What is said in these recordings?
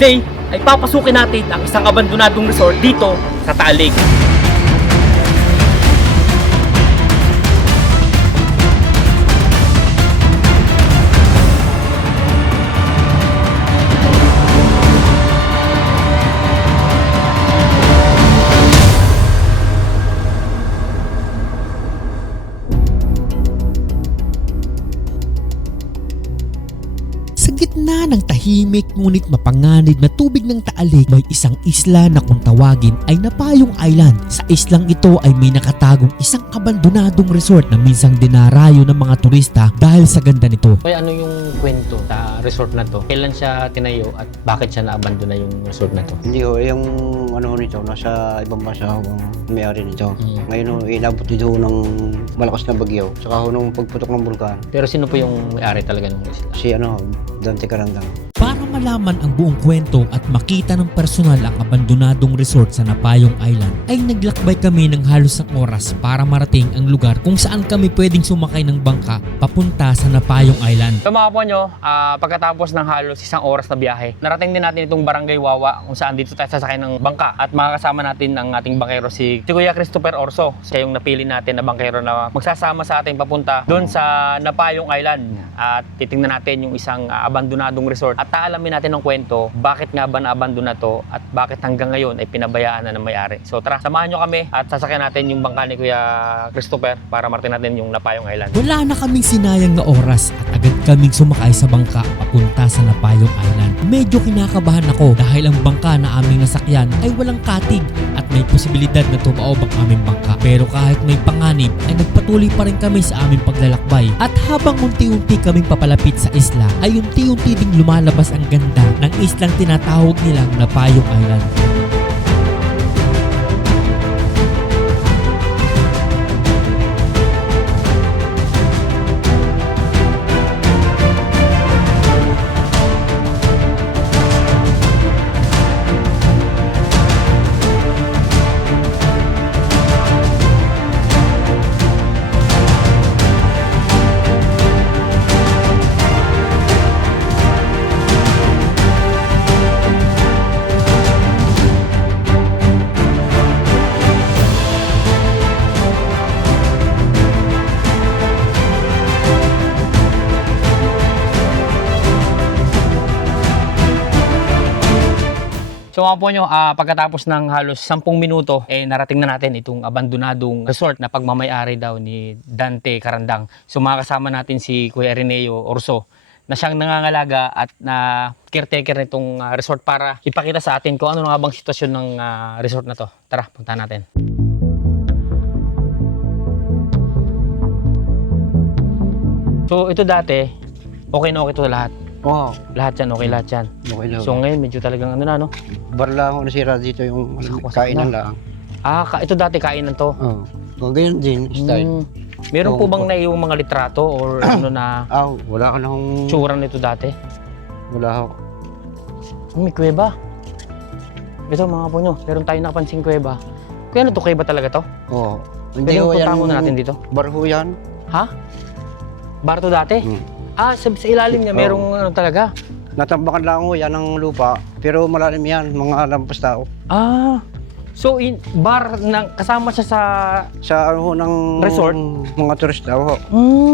Today ay papasukin natin ang isang abandonadong resort dito sa Talig. Sa gitna ng tahimik ngunit mapanganib na tubig ng Talig, may isang isla na kung tawagin ay Napayong Island. Sa islang ito ay may nakatagong isang abandonadong resort na minsang dinarayo ng mga turista dahil sa ganda nito. Kaya ano yung kwento sa resort na to? Kailan siya tinayo at bakit siya naabandona yung resort na to? Hindi ho, yung ano nito, nasa ibang bansa ang may-ari nito. Ngayon ho, inabot dito ng malakas na bagyo. Saka ho nung pagputok ng bulkan, Pero sino po yung may-ari talaga ng isla? si ano, Dante Carandang. Para malaman ang buong kwento at makita ng personal ang abandonadong resort sa Napayong Island, ay naglakbay kami ng halos 1 oras para marating ang lugar kung saan kami pwedeng sumakay ng bangka papunta sa Napayong Island. So mga po nyo, pagkatapos ng halos 1 oras na biyahe, narating din natin itong Barangay Wawa kung saan dito tayo sasakay ng bangka at makakasama natin ang ating bangkero si Kuya Christopher Orso. Siya yung napili natin na bangkero na magsasama sa ating papunta doon sa Napayong Island at titingnan natin yung isang abandonadong resort at aalamin natin ng kwento bakit nga ba na-abandona to at bakit hanggang ngayon ay pinabayaan na ng may-ari. So tara, samahan nyo kami at sasakyan natin yung bangka ni Kuya Christopher para marating natin yung Napayong Island. Wala na kaming sinayang na oras at agad kaming sumakay sa bangka papunta sa Napayong Island. Medyo kinakabahan ako dahil ang bangka na aming nasakyan ay walang katig at may posibilidad na tumaob ang aming bangka. Pero kahit may panganib ay nagpatuloy pa rin kami sa aming paglalakbay at habang unti-unti kaming papalapit sa isla ay unti-unti ding lumalabas ang ganda ng islang tinatawag nilang Napayong Island. So mga po nyo, pagkatapos ng halos 10 minuto, narating na natin itong abandonadong resort na pagmamayari daw ni Dante Carandang. So makakasama natin si Kuya Reneo Orso na siyang nangangalaga at na caretaker nitong resort para ipakita sa atin kung ano nga bang sitwasyon ng resort na to. Tara, punta natin. So ito dati, okay na okay ito lahat. Oo, Lahat yan, okay lahat yan. okay na. So ngayon medyo talagang ano na no? Bar lang ako nasira dito yung kainan lang. Ito dati kainan to. Oo. Oh, ganyan din, style. Meron po Oo, bang po. naiiwang mga litrato or ano na Wala ka nang... tsura nito dati? Wala ako. May kuweba. Ito mga po nyo, meron tayo nakapansing kuweba. Kaya ano to, kuweba talaga to? Oo. Pwede yung punta muna natin dito. Bar ho yan. Ha? Bar to dati? Sa ilalim niya merong ano talaga? Natambakan lang ho yan ng lupa. Pero malalim yan, mga lampas tao. So bar na kasama siya sa... Sa ano ho ng... Resort? Mga turista ho.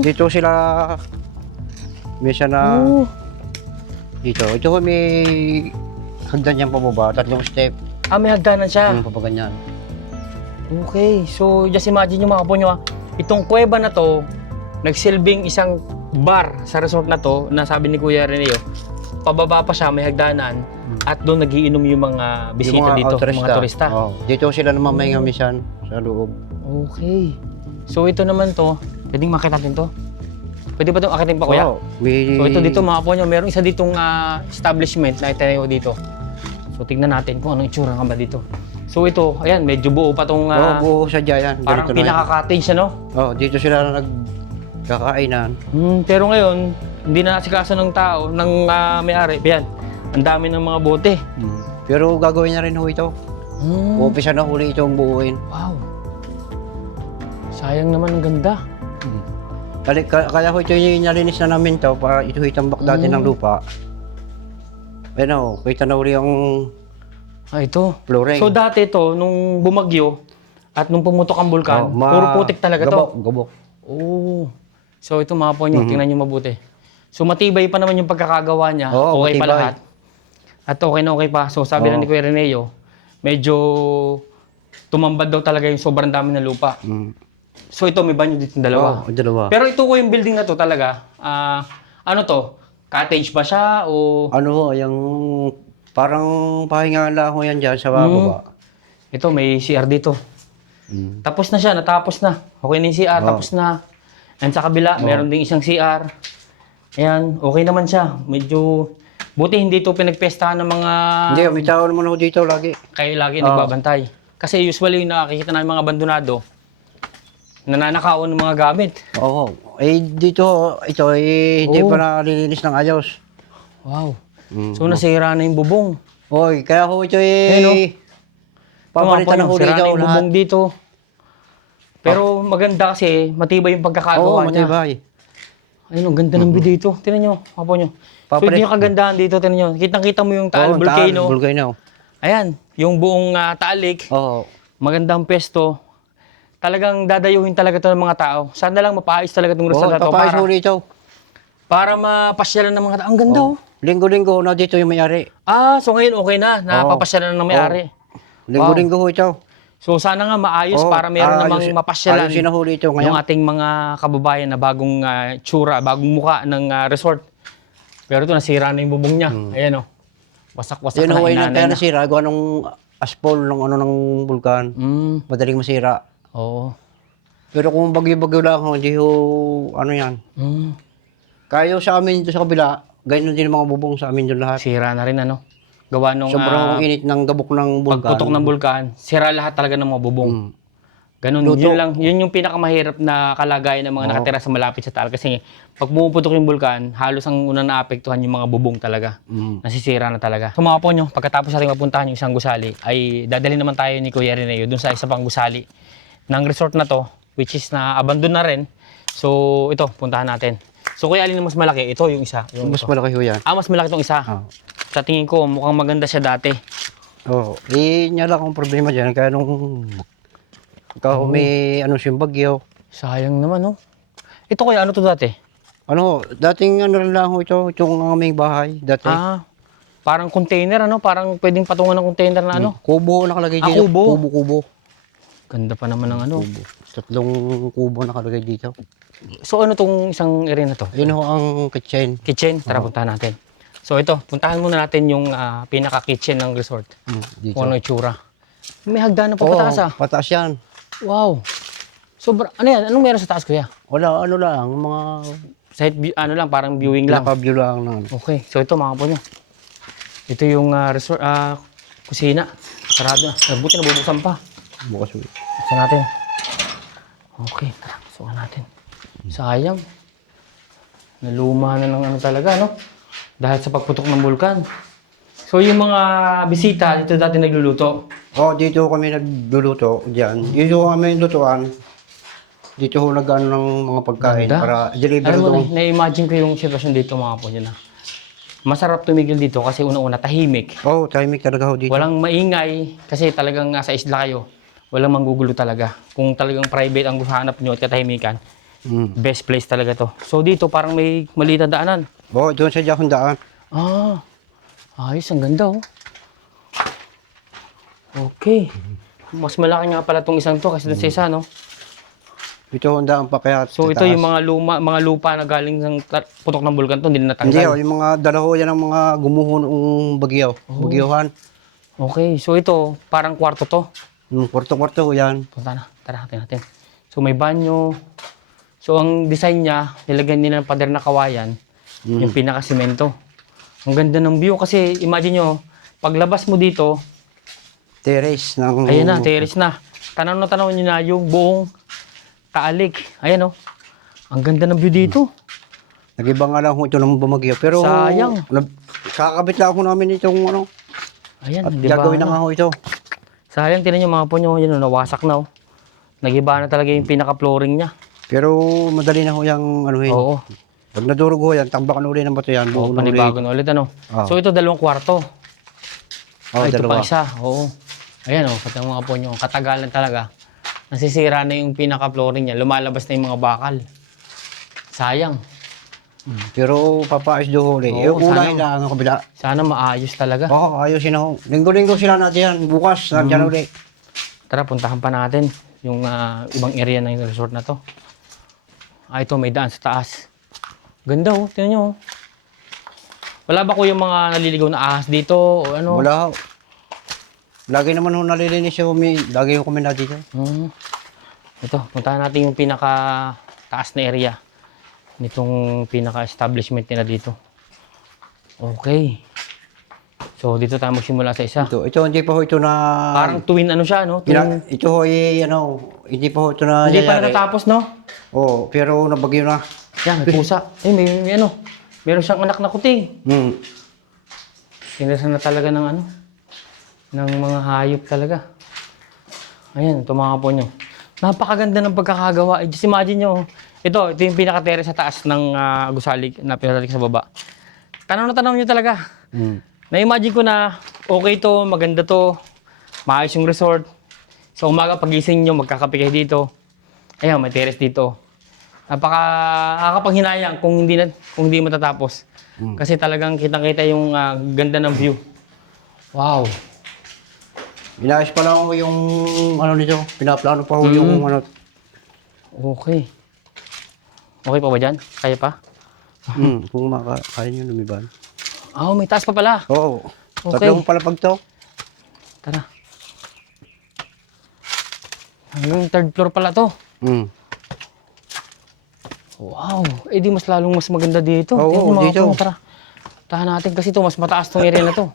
Dito sila... May siya na... Dito. Ito ho may... Hagdan yan pababa, 3 step. May hagdanan siya. Papaganyan. Okay, so just imagine yung mga po nyo itong kuweba na to, nagsilbing isang bar sa resort na to, na sabi ni Kuya Reneo, pababa pa siya, may hagdanan, at doon nagiinom yung mga bisita dito, mga turista. Oh, dito sila namamahinga minsan sa loob. Okay. So ito naman to, pwedeng makita natin to? Pwede ba itong akitin pa, Kuya? So ito dito mga po nyo, meron isa ditong establishment na itayo dito. So tignan natin kung anong itsura nga ba dito. So ito, ayan, medyo buo pa itong... buo sa dyan. parang pinaka-cottage, ano? Dito sila nagkakainan. Pero ngayon, hindi na nasikaso ng tao, ng may-ari. Yan, ang dami ng mga bote. Pero gagawin na rin ho ito. Umpisa na huli itong buuin. Wow. Sayang naman, ang ganda. Kaya ho ito yung nalinis na namin to para ito itambak dati ng lupa. Ayun o, kita na uli ang Ito. flooring. So dati to, nung bumagyo at nung pumutok ang bulkan, puro putik talaga to. Gabok. Oh. So ito mga ponyo, tingnan nyo mabuti. So matibay pa naman yung pagkakagawa niya. Oo, okay pa matibay. lahat. At okay na okay pa. So sabi na ni Kuya Reneo, medyo tumambad daw talaga yung sobrang dami ng lupa. So ito may banyo dito ng dalawa. Oo, dalawa. Pero ito ko yung building na to talaga. Ano to? Cottage ba siya o Ano ho, yung parang pahinga lang ho yan dyan sa baba. ito may CR dito. Tapos na siya, natapos na. Okay na yung CR, tapos na. And sa kabila, meron ding isang CR. Ayan, okay naman siya. Medyo, buti hindi ito pinagpestahan ng mga Hindi, may tao naman ho dito lagi. kayo lagi nagbabantay. Kasi usually yung nakakita namin mga abandonado, nananakaon ng mga gamit. Oo. Eh, dito ho, ito hindi pa nalilinis ng ayos. Wow. So nasira na yung bubong. Oy, kaya ho ito Ayun, oh. papalitan na ho Sira dito na yung lahat. bubong dito. Pero maganda kasi, matibay yung Oo, pagkakagawa niya. matibay. Ayun, ang ganda ng view dito. Tingnan nyo, kapo nyo. So, Papalit- ito yung kagandahan dito, tingnan nyo. Kitang-kita mo yung Taal Oo, Volcano. Taal Volcano. Ayan, yung buong Taalik. Oo. Magandang pesto. Talagang dadayuhin talaga ito ng mga tao. Sana lang mapaayos talaga itong Oo, resort na to papayos ho dito. para mapasyalan ng mga tao. Ang ganda oh. Linggo-linggo na dito yung may-ari. So ngayon okay na, napapasyalan ng may-ari. Linggo-linggo ho ito. So sana nga maayos Oo, para meron namang mapasyalan Ayusin na ho dito yung ngayon. ating mga kababayan na bagong tsura, bagong muka ng resort. Pero ito nasira na yung bubong niya. Ayan oh. Wasak-wasak Yan na ho ay inanay kaya na. nasira. Gawa nung aspol ng ano ng bulkan. Madaling masira. Oo. Pero kung bagyo-bagyo lang ho, hindi ho, ano yan. Kaya sa amin dito sa kabila, ganyan din ang mga bubong sa amin doon lahat. Sira na rin ano. Gawa nung Sobrang init ng gabok ng bulkan. pagputok ng bulkan, sira lahat talaga ng mga bubong. Ganun, Luto. yun yung pinakamahirap na kalagayan ng mga nakatira sa malapit sa Taal. Kasi pag pumuputok yung bulkan, halos ang unang naapektuhan yung mga bubong talaga. Nasisira na talaga. So mga ponyo, pagkatapos natin mapuntahan yung isang gusali, ay dadali naman tayo ni Kuya Reneo dun sa isa pang gusali ng resort na to, which is na abandon na rin. So ito, puntahan natin. So kuya, alin na mas malaki? Ito yung isa. Yung Mas ito. malaki ho yan. Mas malaki itong isa. Sa tingin ko, mukhang maganda siya dati. Oo. Niya lang ang problema dyan. Kaya nung may ano siyang bagyo. Sayang naman, no? Ito kuya, ano to dati? Ano ho, dating ano lang ho ito, itong aming bahay. Dati. Parang container, ano? Parang pwedeng patungan ng container na ano? Kubo ho nakalagay dito. Kubo? Kubo. Ganda pa naman ng ano. Tatlong kubo nakalagay dito. So ano tong isang area na to? Yun ho ang kitchen. Kitchen, tara puntahan natin. So ito, puntahan muna natin yung pinaka-kitchen ng resort. Dito. Kung ano yung tsura. May hagdanan pa pataas ah. Pataas yan. Wow. Ano yan? Anong meron sa taas kuya? Wala, ano lang, mga Side view, ano lang, parang viewing lang. pinaka-view lang. Ng, Okay, so ito mga po nyo. Ito yung resort, kusina. Sarado na. Buti nabubuksan pa. bukas ho. Buksan natin. Okay, tara, buksan natin. Sayang. Naluma na ng ano talaga, no? Dahil sa pagputok ng bulkan. So yung mga bisita, dito dati nagluluto. Dito kami nagluluto dyan. Dito kami lutuan. Dito ho nag-ano ng mga pagkain Ganda. para deliver Alam mo, doon. na-imagine ko yung sitwasyon dito mga po na. Masarap tumigil dito kasi una-una tahimik. Tahimik talaga ho dito. Walang maingay kasi talagang nasa isla kayo. Walang manggugulo talaga. Kung talagang private ang hanap nyo at katahimikan, best place talaga to. So dito parang may maliit na daanan. Doon sa Jahundaan. Ayos, ang ganda oh. Okay. Mas malaki nga pala tong isang to kasi dun sa isa, no? Dito hundaan pa kaya. So sa ito taas. yung mga lupa na galing ng putok ng bulkan to, hindi na Hindi natanggal. yung mga dalaho yan ang mga gumuho noong bagyo. Bagyohan. Okay, so ito parang kwarto to. Kwarto-kwarto ho yan. Punta na, tara natin natin. So may banyo. So ang design niya, nilagyan nila ng pader na kawayan, yung pinaka-semento. Ang ganda ng view kasi imagine nyo, paglabas mo dito, Terrace ng... ayan na, terrace na. Tanaw na tanaw nyo na yung buong Taalik. Ayan oh. Ang ganda ng view dito. Nag-iba nga lang ho ito ng bumagyo. Pero... Sayang. Kakabit lang ako namin itong ano. Ayan, At di ba? gagawin na nga ho ito. Sayang, tinan nyo mga po nyo, yun, nawasak na oh. Nagiba na talaga yung pinaka-flooring niya. Pero madali na ho yung ano Oo. Pag nadurog ho yan, tambakan uli ng bato yan. Oo, buo na uli. panibago na ulit, ano? Oo. So, ito 2 kwarto. Ito dalawa. pa isa. Oo. Ayan, pati ang mga po nyo. Katagalan talaga. Nasisira na yung pinaka-flooring niya. Lumalabas na yung mga bakal. Sayang. Pero papaayos doon uli. Oo, Yung unahin sana- lang ang kabila. Sana maayos talaga. Oo, ayusin na ho. Linggo-linggo sila natin yan. Bukas, nandiyan uli. Tara, puntahan pa natin yung ibang area ng resort na to. Ito, may daan sa taas. Ganda, tingnan nyo. Wala ba ko yung mga naliligaw na ahas dito o ano? Wala ho. Lagi naman ho nalilinis yung lagi ho kami na dito. Ito, puntahan natin yung pinaka taas na area nitong pinaka establishment nila dito. Okay. So, dito tayo magsimula sa isa. Ito hindi pa ho ito na... Parang twin ano siya, no? Twin, ito ho hindi pa ho ito na hindi pa nangyayari. natatapos, no? Oo, pero nabagyo na. Yan, may pusa. May ano. Meron siyang anak na kuting. Kinasa na talaga ng ano. Ng mga hayop talaga. Ayan, ito mga po nyo. Napakaganda ng pagkakagawa. Just imagine nyo. Ito yung pinaka-terrace sa taas ng gusali na pinatalik sa baba. Tanaw na tanaw nyo talaga. Na-imagine ko na okay to, maganda to, maayos yung resort. Sa umaga pagising nyo, magkakape kayo dito. Ayan, may terrace dito. Nakakapanghinayang kung hindi matatapos. Kasi talagang kitang-kita yung ganda ng view. Wow. Inayos pa lang ho yung ano nito. Pinaplano pa ho yung ano. Okay. Okay pa ba dyan? Kaya pa? Kung kaya nyo lumiban. May taas pa pala. Oo. Okay. Tatlong palapag to. Tara. Hanggang 3rd floor pala to. Wow. Di mas lalong mas maganda dito. Oo, Tingnan mo, mga dito. puno, tara. Tahan natin kasi to mas mataas tong area na to.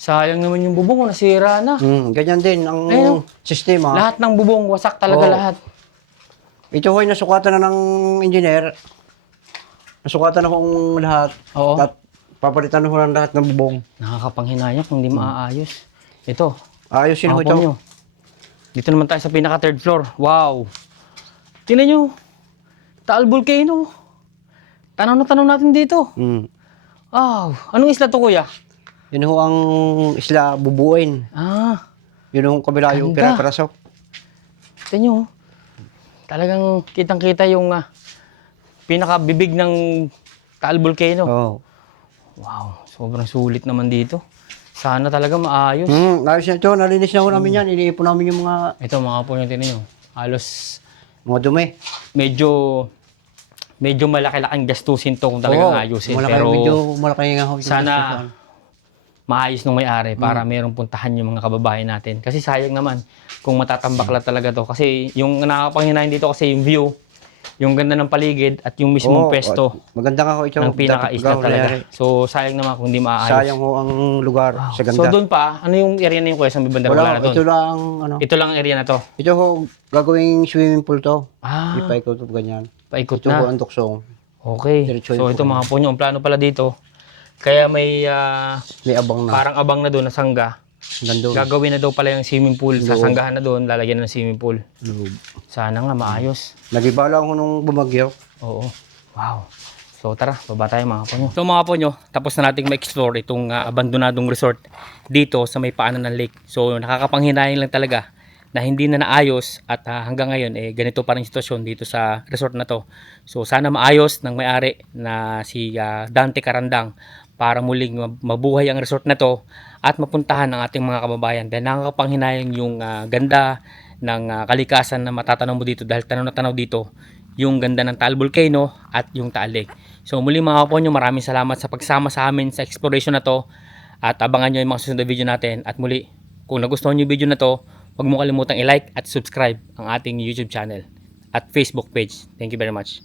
Sayang naman yung bubong, nasira na. Ganyan din ang Ayun. sistema. Lahat ng bubong, wasak talaga Oo. lahat. Ito ho'y nasukatan na ng engineer. Nasukatan na kung lahat. Oo. At papalitan na ho ng lahat ng bubong. Nakakapanghinayang kung di maaayos. Ito. Ayusin ho Mga ito. nyo. Dito naman tayo sa pinaka 3rd floor. Wow. Tingnan nyo. Taal Volcano. Tanaw na tanaw natin dito. Wow. Anong isla to, kuya? Yun ho ang isla bubuin. Yun ho ang kabila yung Ganda. pera-peraso. Tingnan nyo. Talagang kitang-kita yung pinakabibig ng Taal Volcano. Oo. Wow. Sobrang sulit naman dito. Sana talaga maayos. Ayos na ito. Nalinis na ho namin yan. Iniipon namin yung mga Ito mga po yung tingnan nyo. Halos dumi. medyo malaki-laking gastusin to kung talagang ayusin. Pero Medyo malaki nga ho. yung sana gastusan. maayos nung may-ari para mayroong puntahan yung mga kababayan natin. Kasi sayang naman kung matatambak lang talaga to. Kasi yung nakakapanghinayang dito kasi yung view, yung ganda ng paligid at yung mismong pwesto Maganda nga ho ito. ng pinaka-isla Dapat talaga. nangyari. So sayang naman kung di maayos. Sayang ho ang lugar sa ganda. So doon pa, ano yung area na yung kuya sa Bibanda? Wala na doon. Ito lang ano. Ito lang ang area na to. Ito ho gagawing swimming pool to. Ah, Ipaikot to ganyan. paikot Ito ho na. ang tuksong. Okay. Diretso So yung ito mga po nyo, ang plano pala dito. Kaya may May abang na. parang abang na doon na sangga. Nandun. Gagawin na daw pala yung swimming pool. Loob. Sasanggahan na doon, lalagyan na ng swimming pool. Loob. Sana nga maayos. Nagibala ako nung bumagyo. Oo. Wow. So tara, baba tayo mga ponyo. So mga ponyo, tapos na nating ma-explore itong abandonadong resort dito sa may paanan ng lake. So nakakapanghinayang lang talaga na hindi na naayos at hanggang ngayon ganito pa rin sitwasyon dito sa resort na to. So sana maayos ng may-ari na si Dante Carandang para muling mabuhay ang resort na to at mapuntahan ng ating mga kababayan. Dahil nakakapanghinayang yung ganda ng kalikasan na matatanaw mo dito dahil tanaw na tanaw dito yung ganda ng Taal Volcano at yung Taal Lake. So muli mga kaponyo, maraming salamat sa pagsama sa amin sa exploration na to at abangan nyo yung mga susunod na video natin. At muli, kung nagustuhan nyo yung video na to, huwag mo kalimutang i-like at subscribe ang ating YouTube channel at Facebook page. Thank you very much.